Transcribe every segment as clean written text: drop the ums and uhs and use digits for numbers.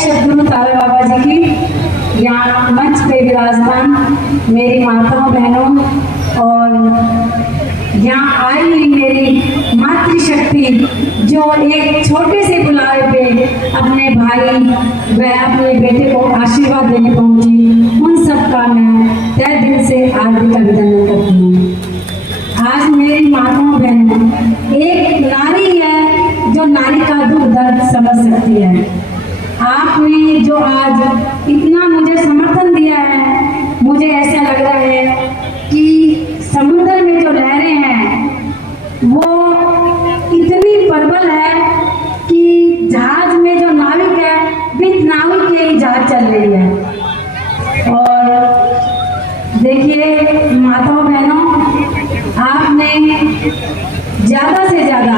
सदगुरु तारा बाबा जी की, यहाँ मंच पे विराजमान मेरी माताओं बहनों और यहाँ आई हुई मेरी मातृशक्ति जो एक छोटे से बुलावे पे अपने भाई व अपने बेटे को आशीर्वाद देने पहुंची, उन सब का मैं तहे दिल से हार्दिक अभिनंदन करती हूँ। आज मेरी माताओं बहनों, एक नारी है जो नारी का दुख दर्द समझ सकती है। आपने जो आज इतना मुझे समर्थन दिया है, मुझे ऐसा लग रहा है कि समुद्र में जो लहरें हैं वो इतनी प्रबल है कि जहाज में जो नाविक है बिन नाविक के ही जहाज चल रही है। और देखिए माताओं बहनों, आपने ज़्यादा से ज़्यादा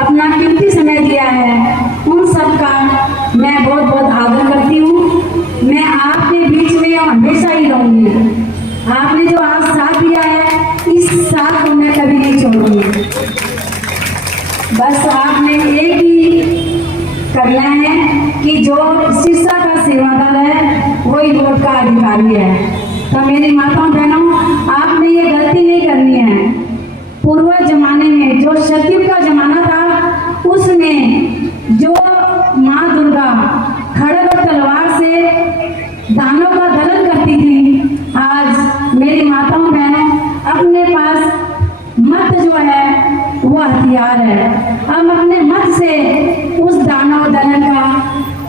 अपना कीमती समय दिया है, उन सब का मैं बहुत बहुत आदर करती हूँ। मैं आपके बीच में हमेशा ही रहूँगी। आपने जो आज साथ दिया है, इस साथ को मैं कभी नहीं छोड़ूंगी। बस आपने एक ही करना है कि जो सिरसा का सेवादार है वही वोट का अधिकारी है। तो मेरी माताओं बहनों, आपने ये गलती नहीं करनी है। पूर्व जमाने में जो सतयुग का जमाना था, उसमें जो माँ दुर्गा खड़ग और तलवार से दानों का दलन करती थी, आज मेरी माताओं बहनों अपने पास मत जो है वो हथियार है। हम अपने मत से उस दानव दलन का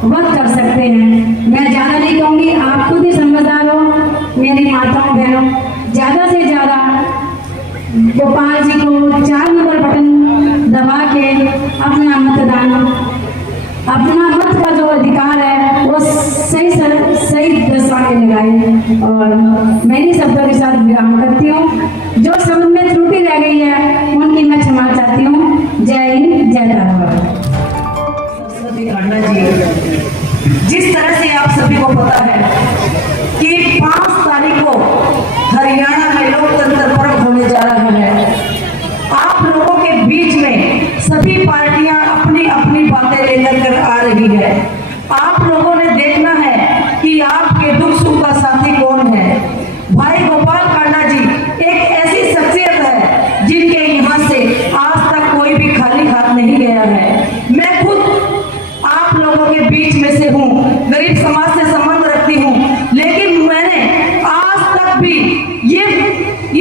वध कर सकते हैं। मैं ज़्यादा नहीं कहूँगी, आप खुद ही समझदार हो मेरी माताओं बहनों। ज़्यादा से ज़्यादा गोपाल जी को 4 नंबर बटन दबा के अपना मतदान, अपना मत का जो अधिकार है वो सही दशा में लगाए। और मेरी शब्दों के साथ विराम करती हूँ। जो शब्द में त्रुटि रह गई है उनकी मैं क्षमा चाहती हूँ। जय हिंद, जय तारा। सरस्वती कांडा जी, जिस तरह से आप सभी को पता है कि 5 तारीख को हरियाणा में लोकतंत्र पर्व होने जा रहा है, आप लोगों के बीच में सभी पार्टियां अपनी अपनी बातें लेकर कर आ रही है। आप लोगों ने देखना है कि आपके दुख सुख का साथी कौन है। भाई गोपाल कांडा जी एक ऐसी शख्सियत है जिनके यहाँ से आज तक कोई भी खाली हाथ नहीं गया है। मैं खुद आप लोगों के बीच में से हूँ, गरीब समाज से संबंध रखती हूँ, लेकिन मैंने आज तक भी ये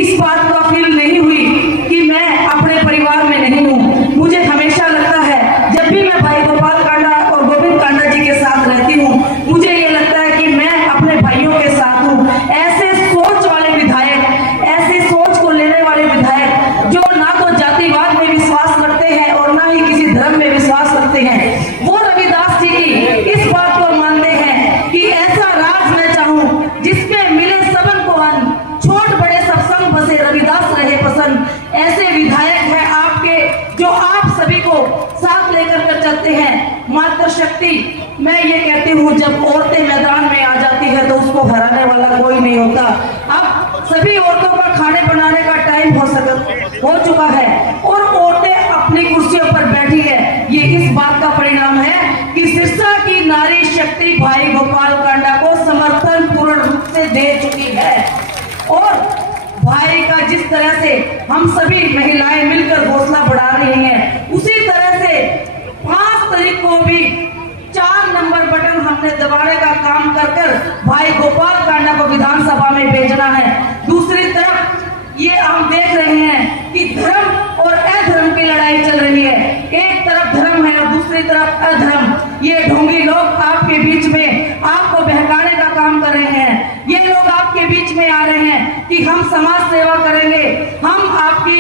इस बात का फील नहीं हुई कि मैं अपने परिवार में नहीं हूँ। मुझे हमेशा लगता है जब भी मैं भाई गोपाल कांडा और गोविंद कांडा जी के साथ रहती हूँ, मुझे ये लगता है कि मैं अपने भाइयों के साथ हूँ। ऐसे सोच वाले विधायक, ऐसी सोच को लेने वाले विधायक जो ना तो जातिवाद में विश्वास करते हैं और ना ही किसी धर्म में विश्वास करते हैं, वो रविदास जी की इस बात को मानते हैं कि ऐसा राज मैं चाहूँ जिसमें मिले सबन को अन्न, छोट बड़े सब संग बसे रविदास रहे पसंद। ऐसे विधायक हैं आपके जो आप सभी को साथ लेकर कर चलते हैं। मातृशक्ति, मैं ये कहती हूँ जब औरतें मैदान में आ जाती है तो उसको हराने वाला कोई नहीं होता। अब सभी औरतों का खाने बनाने का टाइम हो चुका है और औरतें अपनी कुर्सियों पर बैठी है। ये इस बात का परिणाम है कि सिरसा की नारी शक्ति भाई गोपाल कांडा को समर्थन पूर्ण रूप से दे चुकी है। और भाई का जिस तरह से हम सभी महिलाएं मिलकर हौसला बढ़ा रही हैं, उसी तरह से 5 तारीख को भी 4 नंबर बटन हमने दबाने का काम कर भाई गोपाल कांडा को विधानसभा में भेजना है। दूसरी तरफ ये हम देख रहे हैं कि धर्म और अधर्म की लड़ाई चल रही है। एक तरफ धर्म है और दूसरी तरफ अधर्म। ये ढोंगी लोग आपके बीच में आपको बहकाने का काम कर रहे हैं। ये लोग आपके बीच में आ रहे हैं कि हम समाज सेवा करेंगे, हम आपकी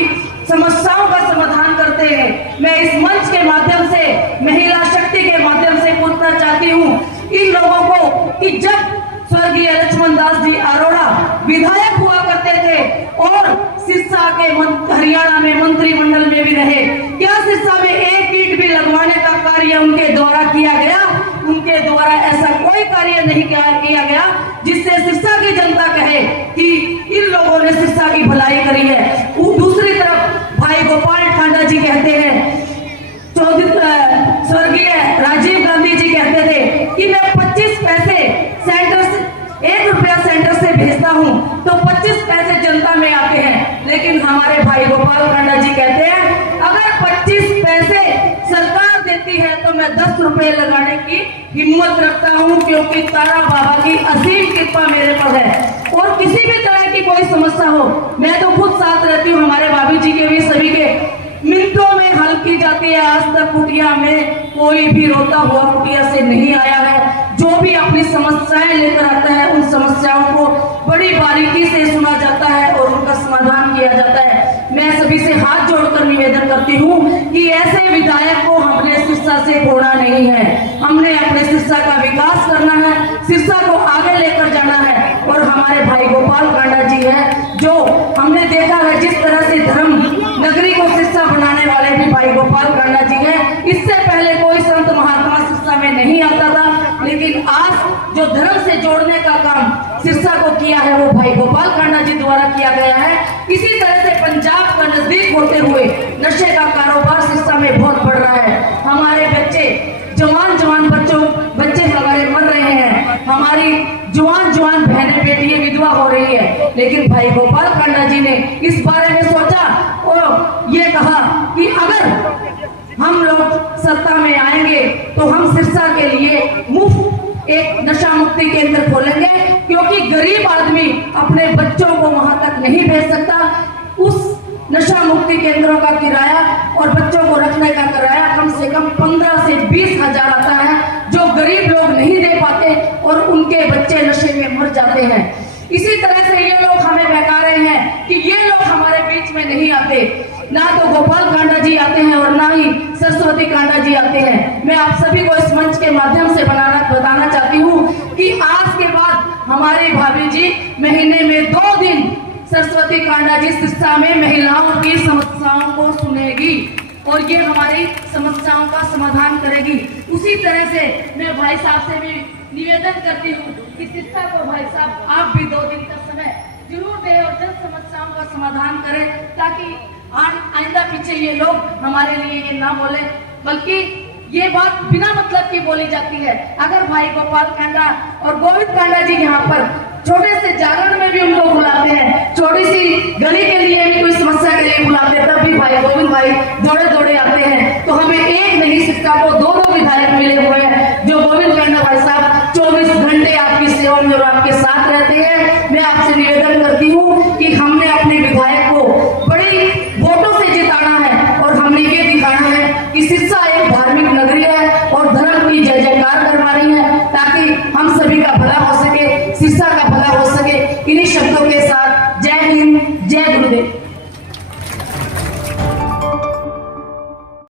समस्याओं का समाधान करते हैं। मैं इस मंच के माध्यम से, महिला शक्ति के माध्यम से पूछना चाहती हूँ इन लोगों को कि जब स्वर्गीय लक्ष्मण दास जी अरोड़ा विधायक हुआ करते थे और सिरसा के हरियाणा में मंत्रिमंडल में भी रहे, क्या सिरसा में एक ईंट भी लगवाने का कार्य उनके द्वारा किया गया? उनके द्वारा ऐसा कोई कार्य नहीं किया गया जिससे सिरसा की जनता कहे कि इन लोगों ने सिरसा की भलाई करी है। दूसरी तरफ भाई गोपाल कांडा जी कहते हैं, स्वर्गीय राजीव गांधी जी कहते थे कि मैं हमारे भाई गोपाल कांडा जी कहते हैं अगर 25 पैसे सरकार देती है तो मैं 10 रुपए लगाने की हिम्मत रखता हूँ, क्योंकि तारा बाबा की असीम कृपा मेरे पर है। और किसी भी तरह की कोई समस्या हो, मैं तो खुद साथ रहती हूँ, हमारे भाभी जी के भी सभी के मिनटों में हल की जाती है। आज तक कुटिया में कोई भी रोता हुआ कुटिया से नहीं आया है। जो भी अपनी समस्याएं लेकर आता है उन समस्याओं को बड़ी बारीकी से सुना जाता है और उनका समाधान किया जाता है। मैं सभी से हाथ जोड़कर निवेदन करती हूँ कि ऐसे विधायक को हमने सिरसा से छोड़ा नहीं है। हमने अपने सिरसा का विकास करना है, सिरसा को आगे लेकर जाना है। और हमारे भाई गोपाल कांडा जी है, जो हमने देखा है जिस तरह से धर्म नगरी को सिरसा बनाने वाले भी भाई गोपाल कांडा जी हैं। इससे पहले कोई संत महात्मा सिरसा में नहीं आता था, लेकिन आज जो धर्म से जोड़ने का काम सिरसा को किया है वो भाई गोपाल कांडा जी द्वारा किया गया है। इसी तरह से पंजाब का नजदीक होते हुए नशे का कारोबार सिरसा में बहुत बढ़ रहा है। हमारे बच्चे जवान बच्चे हमारे मर रहे हैं, हमारी जवान बहनें बेटियां विधवा हो रही है। लेकिन भाई गोपाल कांडा जी ने इस बारे में सोचा और ये कहा कि अगर हम लोग सत्ता में आएंगे तो हम सिरसा के लिए मुफ्त एक नशा मुक्ति केंद्र खोलेंगे, क्योंकि गरीब आदमी अपने बच्चों को वहां तक नहीं भेज सकता। उस नशा मुक्ति केंद्रों का किराया और बच्चों को रखने का किराया कम से कम 15 से 20 हजार आता है, जो गरीब लोग नहीं दे पाते और उनके बच्चे नशे में मर जाते हैं। इसी तरह से ये लोग हमें बहका रहे हैं कि ये लोग हमारे बीच में नहीं आते। ना तो गोपाल कांडा जी आते हैं और ना ही सरस्वती कांडा जी आते हैं। मैं आप सभी को इस मंच के माध्यम से बताना चाहती हूँ कि आज के बाद हमारी भाभी जी महीने में 2 दिन सरस्वती कांडा जी सिरसा में महिलाओं की समस्याओं को सुनेगी और ये हमारी समस्याओं का समाधान करेगी। उसी तरह से मैं भाई साहब से भी निवेदन करती हूँ कि सिरसा को भाई साहब आप भी 2 दिन का समय जरूर दें और जन समस्याओं का समाधान करें, ताकि आइंदा पीछे ये लोग हमारे लिए ये ना बोले, बल्कि ये बात बिना मतलब की बोली जाती है। अगर भाई गोपाल कांडा और गोविंद कांडा जी यहाँ पर छोटे से जागरण में भी उनको बुलाते हैं, छोटी सी गली के लिए भी कोई समस्या के लिए बुलाते हैं, तब भी भाई गोविंद भाई दौड़े आते हैं। तो हमें एक नहीं सिरसा को 2 विधायक मिले हुए हैं, जो गोविंद कांडा भाई साहब 24 घंटे आपकी सेवा में और आपके साथ रहते हैं। मैं आपसे निवेदन करती हूँ कि हमने अपने विधायक को बड़ी वोटों से जिताना है और हमने ये दिखाना है कि सिरसा एक धार्मिक नगरी है और धर्म की जय जयकार करवानी है, ताकि हम सभी का भला हो सके, सिरसा का भला हो सके। इन्हीं शब्दों के साथ